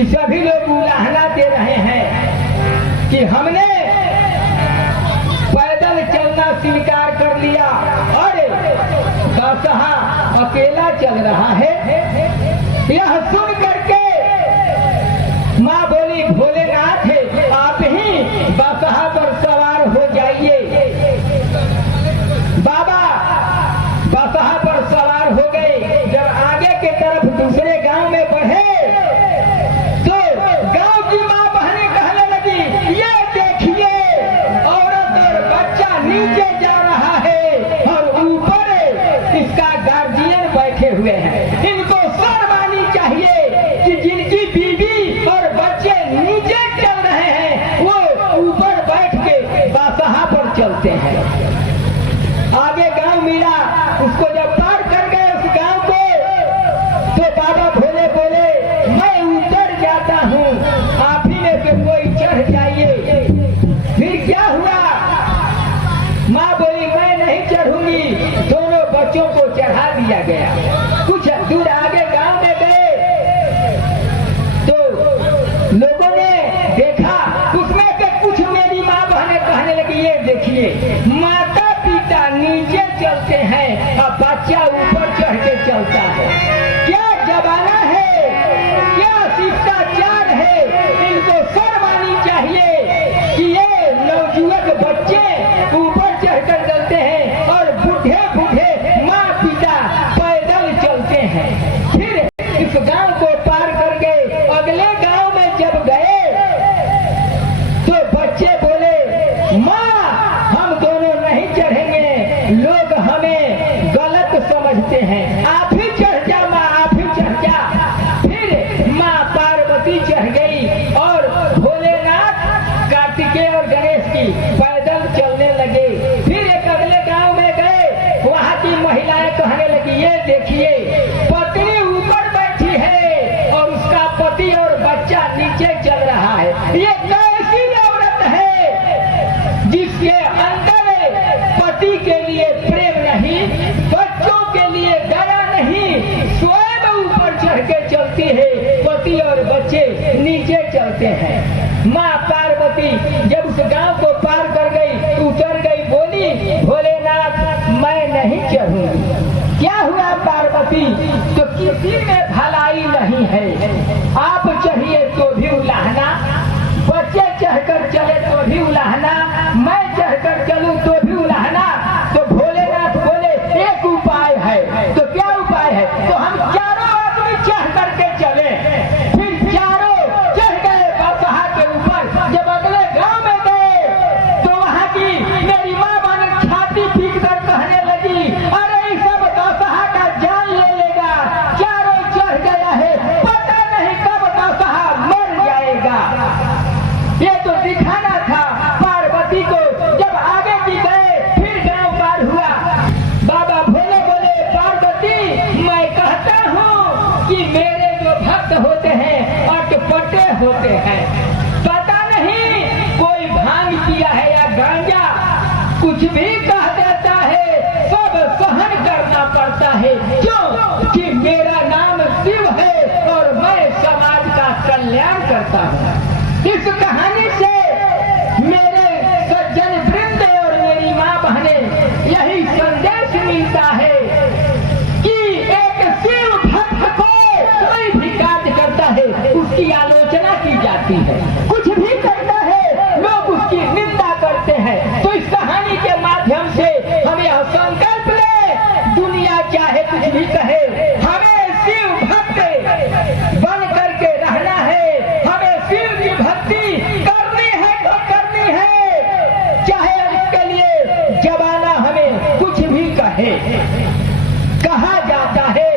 कि सभी लोग उलाहना दे रहे हैं कि हमने पैदल चलना स्वीकार कर लिया और बादशाह अकेला चल रहा है। यह सुन करके माँ बोली, भोलेनाथ आप ही बादशाह पर सवार हो जाइए। बाबा बादशाह पर सवार हो गए। जब आगे की तरफ दूसरे गांव में बढ़े तो गांव की माँ बहनें कहने लगी, ये देखिए औरत और बच्चा नीचे जा रहा है और ऊपर इसका गार्जियन बैठे हुए हैं। इनको शर्म आनी चाहिए कि जिनकी बीवी और बच्चे नीचे चल रहे हैं वो ऊपर बैठ के बादशाह पर चलते हैं। आगे गांव मिला, उसको जब पार कर गए उस गांव को, तो बाबा भोले बोले, मैं उतर जाता हूँ, आप ही में से कोई चढ़ जाइए। फिर क्या हुआ? माँ बोली, मैं नहीं चढ़ूंगी। दोनों बच्चों को चढ़ा दिया गया। कुछ दूर आगे गांव में गए तो लोगों ने देखा, उसमें से कुछ मेरी माँ बहनें कहने लगी, ये देखिए माता पिता नीचे चलते हैं और बच्चा ऊपर चढ़ के चलता है। क्या जमाना है, क्या शिष्टाचार है। इनको शर्म आनी चाहिए कि ये नवजुवक बच्चे ऊपर चढ़कर चलते हैं और बूढ़े बूढ़े माँ पिता पैदल चलते हैं। फिर इस गांव को पार कर गए। अगले गांव में जब गए तो बच्चे बोले, माँ हम दोनों नहीं चढ़ेंगे, लोग हमें गलत समझते हैं, आप ही चढ़ जा माँ, आप ही चढ़ जा। फिर माँ पार्वती चढ़ गई और भोलेनाथ कार्तिकेय और गणेश की पैदल चलने लगे। फिर एक अगले गांव में गए, वहाँ की महिलाएं कहने लगी, ये देखिए पत्नी ऊपर बैठी है और उसका पति और बच्चा नीचे चल रहा है। ये कैसी औरत है जिसके अंदर पति के लिए प्रेम नहीं, बच्चों के लिए दया नहीं, स्वयं ऊपर चढ़ के चलती है, पति और बच्चे नीचे चलते हैं। माँ पार्वती जब उस गांव को पार कर गई, उतर गई, बोली, भोलेनाथ मैं नहीं चढ़ूंगी। क्या हुआ पार्वती? तो किसी में भलाई नहीं है। आप चढ़िए तो भी उलाहना, बच्चे चढ़कर चले तो भी उलाहना, मैं चढ़कर चलूं तो भी उलाहना। तो भोलेनाथ बोले, एक उपाय है। तो क्या उपाय है? तो हम चारों आदमी चढ़ करके चले। फिर चारों चढ़ गए बादशाह के ऊपर। जब अगले गांव में गए तो वहाँ की मेरी माँ बहन छाती पीट कर कहने लगी, अरे इस सब बादशाह का जान ले लेगा। चारों चढ़ गया है, पता नहीं कब बादशाह मर जाएगा। ये तो दिखाना था पार्वती को। जब आगे की गए फिर गांव पार हुआ। बाबा भोले बोले, पार्वती मैं कहता हूँ कि मेरे जो भक्त होते हैं अटपटे होते हैं। पता नहीं कोई भांग किया है या गांजा, कुछ भी कह देता है, सब सहन करना पड़ता है। क्यों? कि मेरा नाम शिव है और मैं समाज का कल्याण करता हूँ। इस कहानी से मेरे सज्जन वृंद और मेरी माँ बहने यही संदेश मिलता है कि एक शिव भक्त को कोई भी कार्य करता है उसकी आलोचना की जाती है, कुछ भी करता है लोग उसकी निंदा करते हैं। तो इस कहानी के माध्यम से हम यह संकल्प ले, दुनिया चाहे कुछ भी कहे, हमें शिव भक्त बन करके रहना है। हमें शिव की भक्ति करनी है तो करनी है, चाहे इसके लिए जमाना हमें कुछ भी कहे। कहा जाता है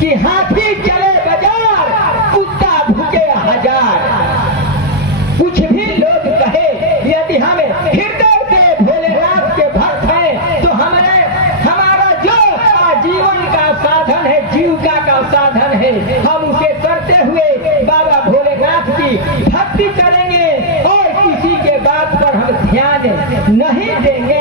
कि हाथी चले बाजार, कुत्ता भूखे हजार। कुछ भी लोग कहे, यदि हमें हृदय से भोलेनाथ के भक्त हैं तो हमारा जो आजीवन का साधन है, जीविका का साधन है, हम उसे करते हुए बाबा भोलेनाथ की भक्ति करेंगे और किसी के बात पर हम ध्यान नहीं देंगे।